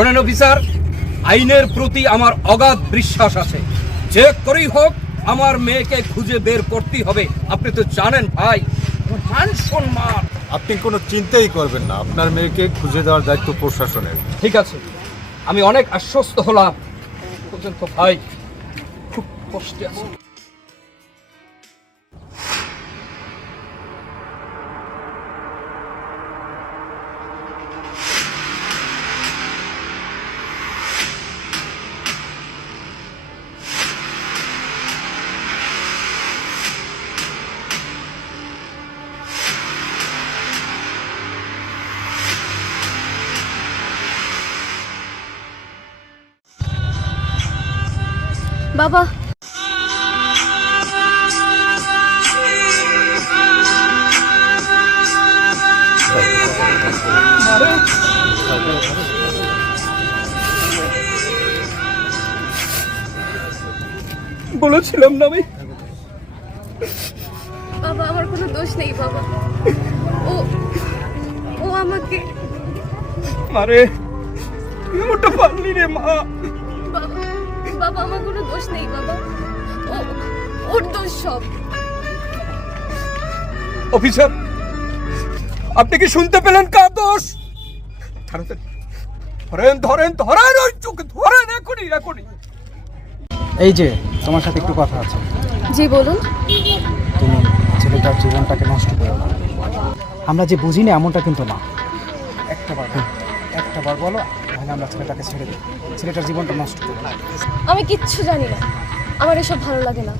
শোনেন অফিসার আইনের প্রতি আমার অগাধ বিশ্বাস আছে। যে করেই হোক আমার মেয়েকে খুঁজে বের করতেই হবে। আপনি তো জানেন ভাই মান সম্মান। আপনি কোনো চিন্তাই করবেন না আপনার মেয়েকে খুঁজে দেওয়ার দায়িত্ব প্রশাসনের। ঠিক আছে আমি অনেক আশ্বস্ত হলাম। পর্যন্ত ভাই খুব কষ্টে আছি। বাবা। বলেছিলাম না আমি বাবা আমার কোনো দোষ নেই বাবা। ও ও আমাকে আরে তুই আমারটা পারলি রে মা। বাবা বাবা আমার কোনো দোষ নেই বাবা। ও ওর দোষ সব। অফিসার আপনি কি শুনতে পেলেন কার দোষ? ধরেন ধরেন ধরেন ওই চোখে ধরেন এখনই এখনই। এই যে তোমার সাথে একটু কথা আছে। জি বলুন। তুমি ছেলেটার জীবনটাকে নষ্ট করো আমরা যে বুঝি না এমনটা কিন্তু না। একটা বার একটা বার বলো তাহলে আমরা ছেলেটাকে ছেড়ে দিই। ছেলেটার জীবনটা নষ্ট করি আমি কিচ্ছু জানি না। আমার এসব ভালো লাগে না।